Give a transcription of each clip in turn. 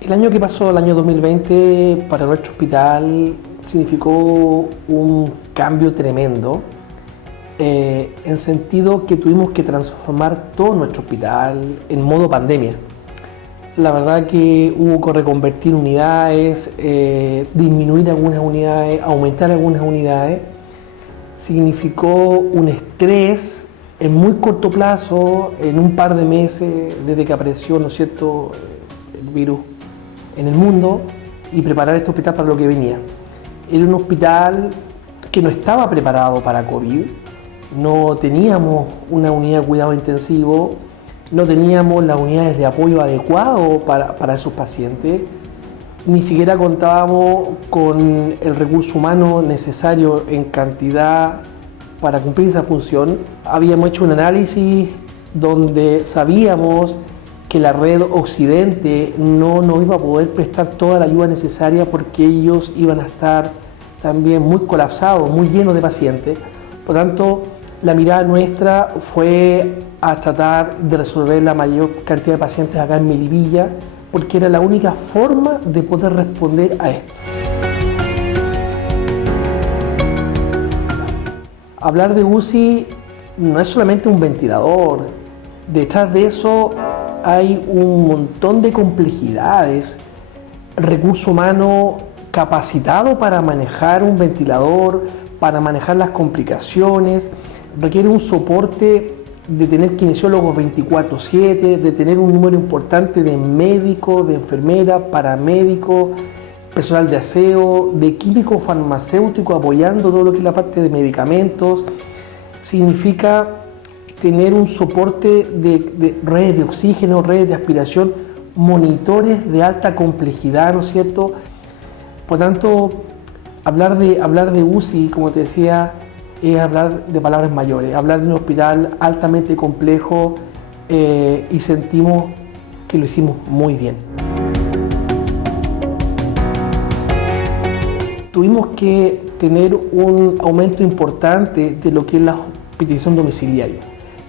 El año que pasó, el año 2020, para nuestro hospital significó un cambio tremendo, en sentido que tuvimos que transformar todo nuestro hospital en modo pandemia. La verdad que hubo que reconvertir unidades, disminuir algunas unidades, aumentar algunas unidades. Significó un estrés en muy corto plazo, en un par de meses, desde que apareció, ¿no es cierto?, el virus en el mundo, y preparar este hospital para lo que venía. Era un hospital que no estaba preparado para COVID, no teníamos una unidad de cuidado intensivo, no teníamos las unidades de apoyo adecuado para esos pacientes, ni siquiera contábamos con el recurso humano necesario en cantidad para cumplir esa función. Habíamos hecho un análisis donde sabíamos que la red Occidente no nos iba a poder prestar toda la ayuda necesaria porque ellos iban a estar también muy colapsados, muy llenos de pacientes. Por lo tanto, la mirada nuestra fue a tratar de resolver la mayor cantidad de pacientes acá en Melipilla, porque era la única forma de poder responder a esto. Hablar de UCI no es solamente un ventilador, detrás de eso hay un montón de complejidades, recurso humano capacitado para manejar un ventilador, para manejar las complicaciones, requiere un soporte de tener kinesiólogos 24/7, de tener un número importante de médicos, de enfermeras, paramédicos, personal de aseo, de químico farmacéutico apoyando todo lo que es la parte de medicamentos. Significa tener un soporte de redes de oxígeno, redes de aspiración, monitores de alta complejidad, ¿no es cierto? Por tanto, hablar de UCI, como te decía, es hablar de palabras mayores, hablar de un hospital altamente complejo, y sentimos que lo hicimos muy bien. Tuvimos que tener un aumento importante de lo que es la hospitalización domiciliaria.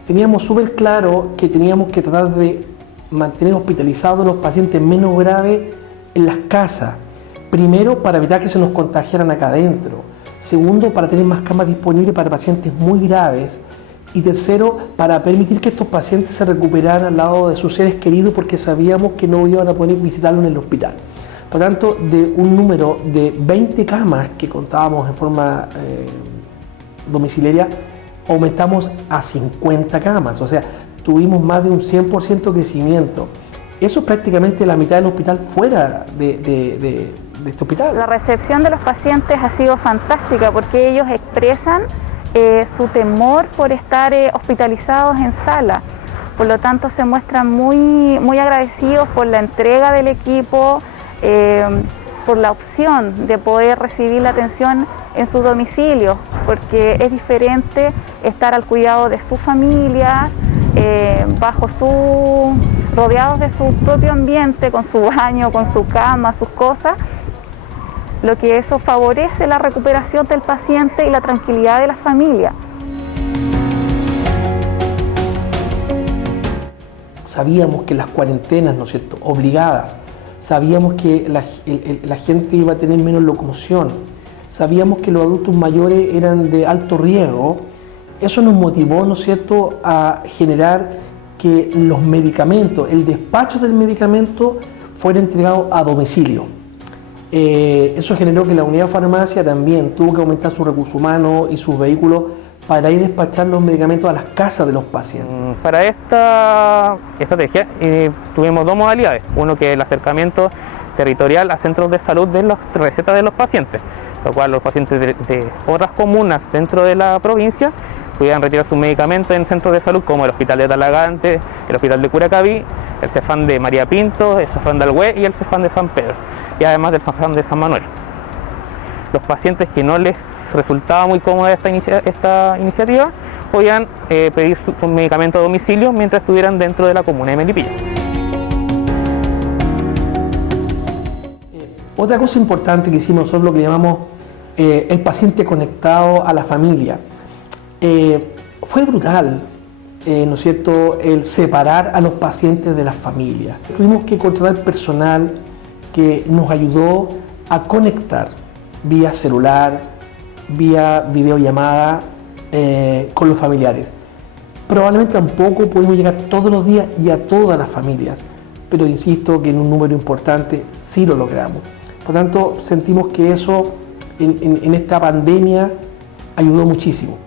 Teníamos súper claro que teníamos que tratar de mantener hospitalizados los pacientes menos graves en las casas. Primero, para evitar que se nos contagiaran acá adentro. Segundo, para tener más camas disponibles para pacientes muy graves. Y tercero, para permitir que estos pacientes se recuperaran al lado de sus seres queridos porque sabíamos que no iban a poder visitarlos en el hospital. Por lo tanto, de un número de 20 camas que contábamos en forma domiciliaria, aumentamos a 50 camas, o sea, tuvimos más de un 100% crecimiento. Eso es prácticamente la mitad del hospital fuera de este hospital. La recepción de los pacientes ha sido fantástica porque ellos expresan su temor por estar hospitalizados en sala. Por lo tanto, se muestran muy agradecidos por la entrega del equipo, por la opción de poder recibir la atención en su domicilio, porque es diferente estar al cuidado de sus familias, rodeados de su propio ambiente, con su baño, con su cama, sus cosas, lo que eso favorece la recuperación del paciente y la tranquilidad de la familia. Sabíamos que las cuarentenas, ¿no es cierto?, obligadas, sabíamos que la gente iba a tener menos locomoción, sabíamos que los adultos mayores eran de alto riesgo. Eso nos motivó, ¿no es cierto?, a generar que los medicamentos, el despacho del medicamento fuera entregado a domicilio. Eso generó que la unidad de farmacia también tuvo que aumentar su recurso humano y sus vehículos para ir a despachar los medicamentos a las casas de los pacientes. Para esta estrategia tuvimos dos modalidades. Uno que es el acercamiento territorial a centros de salud de las recetas de los pacientes, lo cual los pacientes de otras comunas dentro de la provincia pudieran retirar sus medicamentos en centros de salud como el Hospital de Talagante, el Hospital de Curacaví, el Cefam de María Pinto, el Cefam de Alhué y el Cefam de San Pedro, y además del Cefam de San Manuel. Los pacientes que no les resultaba muy cómoda esta iniciativa podían pedir su medicamento a domicilio mientras estuvieran dentro de la comuna de Melipilla. Otra cosa importante que hicimos nosotros, lo que llamamos el paciente conectado a la familia. Fue brutal, ¿no es cierto?, el separar a los pacientes de las familias. Tuvimos que contratar personal que nos ayudó a conectar vía celular, vía videollamada con los familiares. Probablemente tampoco pudimos llegar todos los días y a todas las familias, pero insisto que en un número importante sí lo logramos. Por lo tanto, sentimos que eso en esta pandemia ayudó muchísimo.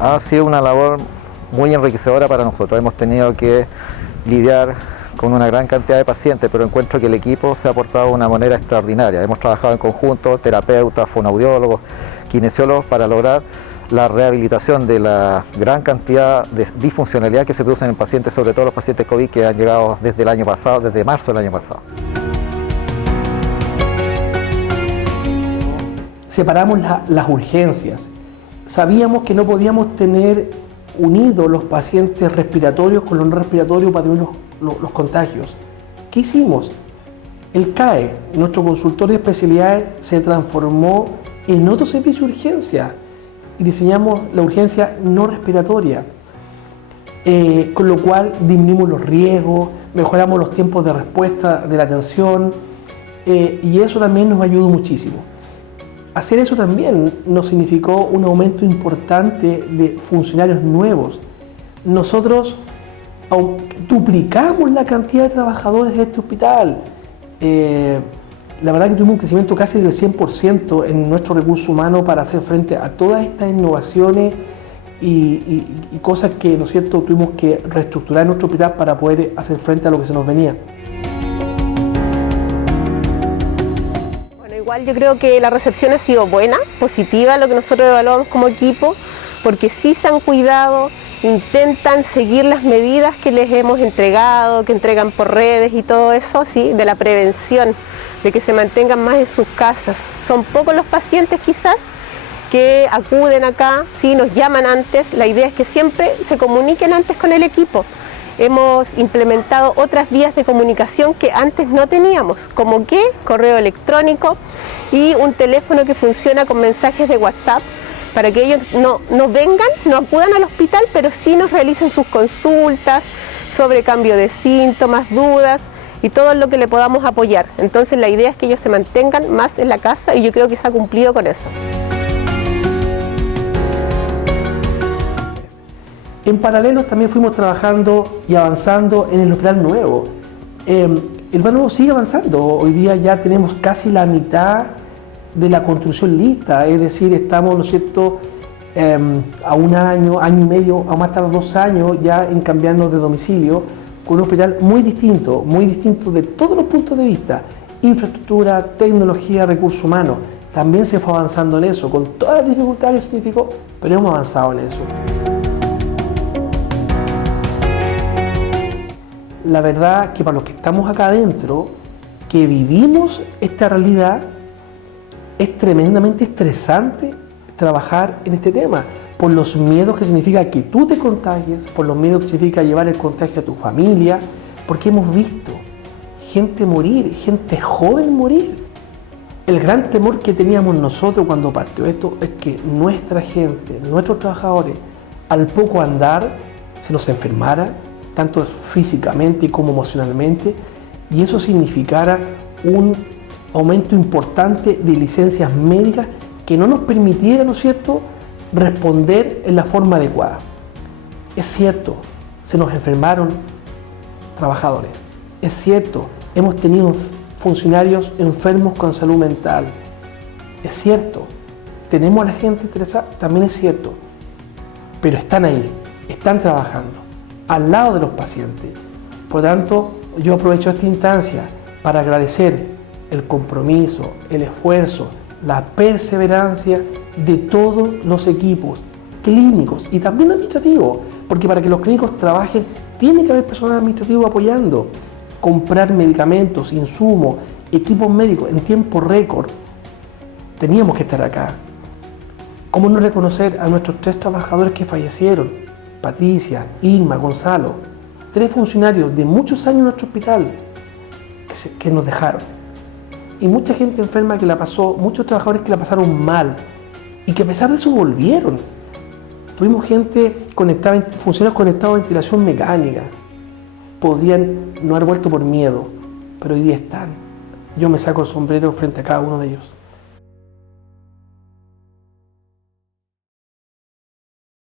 Ha sido una labor muy enriquecedora para nosotros. Hemos tenido que lidiar con una gran cantidad de pacientes, pero encuentro que el equipo se ha portado de una manera extraordinaria. Hemos trabajado en conjunto, terapeutas, fonoaudiólogos, kinesiólogos, para lograr la rehabilitación de la gran cantidad de disfuncionalidad que se produce en el paciente, sobre todo los pacientes COVID que han llegado desde el año pasado, desde marzo del año pasado. Separamos las urgencias. Sabíamos que no podíamos tener unidos los pacientes respiratorios con los no respiratorios para tener los contagios. ¿Qué hicimos? El CAE, nuestro consultorio de especialidades, se transformó en otro servicio de urgencia y diseñamos la urgencia no respiratoria, con lo cual disminuimos los riesgos, mejoramos los tiempos de respuesta de la atención y eso también nos ayudó muchísimo. Hacer eso también nos significó un aumento importante de funcionarios nuevos. Nosotros duplicamos la cantidad de trabajadores de este hospital. La verdad que tuvimos un crecimiento casi del 100% en nuestro recurso humano para hacer frente a todas estas innovaciones y cosas que, ¿no es cierto?, tuvimos que reestructurar en nuestro hospital para poder hacer frente a lo que se nos venía. Igual yo creo que la recepción ha sido buena, positiva, lo que nosotros evaluamos como equipo, porque sí se han cuidado, intentan seguir las medidas que les hemos entregado, que entregan por redes y todo eso, sí, de la prevención, de que se mantengan más en sus casas. Son pocos los pacientes quizás que acuden acá, sí, nos llaman antes, la idea es que siempre se comuniquen antes con el equipo. Hemos implementado otras vías de comunicación que antes no teníamos, como que correo electrónico y un teléfono que funciona con mensajes de WhatsApp para que ellos no vengan, no acudan al hospital, pero sí nos realicen sus consultas sobre cambio de síntomas, dudas y todo lo que le podamos apoyar. Entonces la idea es que ellos se mantengan más en la casa y yo creo que se ha cumplido con eso. En paralelo también fuimos trabajando y avanzando en el Hospital Nuevo. El Hospital Nuevo sigue avanzando. Hoy día ya tenemos casi la mitad de la construcción lista, es decir, estamos, ¿no es cierto?, a un año, año y medio, a más tarde 2 años ya en cambiarnos de domicilio, con un hospital muy distinto de todos los puntos de vista, infraestructura, tecnología, recursos humanos. También se fue avanzando en eso, con todas las dificultades que significó, pero hemos avanzado en eso. La verdad que para los que estamos acá adentro, que vivimos esta realidad, es tremendamente estresante trabajar en este tema, por los miedos que significa que tú te contagies, por los miedos que significa llevar el contagio a tu familia, porque hemos visto gente morir, gente joven morir. El gran temor que teníamos nosotros cuando partió esto es que nuestra gente, nuestros trabajadores, al poco andar, se nos enfermara, tanto físicamente como emocionalmente, y eso significara un aumento importante de licencias médicas que no nos permitiera, ¿no es cierto?, responder en la forma adecuada. Es cierto, se nos enfermaron trabajadores. Es cierto, hemos tenido funcionarios enfermos con salud mental. Es cierto, tenemos a la gente estresada, también es cierto. Pero están ahí, están trabajando, al lado de los pacientes. Por lo tanto, yo aprovecho esta instancia para agradecer el compromiso, el esfuerzo, la perseverancia de todos los equipos clínicos y también administrativos, porque para que los clínicos trabajen tiene que haber personal administrativo apoyando, comprar medicamentos, insumos, equipos médicos en tiempo récord. Teníamos que estar acá. ¿Cómo no reconocer a nuestros 3 trabajadores que fallecieron? Patricia, Irma, Gonzalo. 3 funcionarios de muchos años en nuestro hospital que nos dejaron. Y mucha gente enferma que la pasó, muchos trabajadores que la pasaron mal y que a pesar de eso volvieron. Tuvimos gente conectada, funcionarios conectados a ventilación mecánica. Podrían no haber vuelto por miedo, pero hoy día están. Yo me saco el sombrero frente a cada uno de ellos.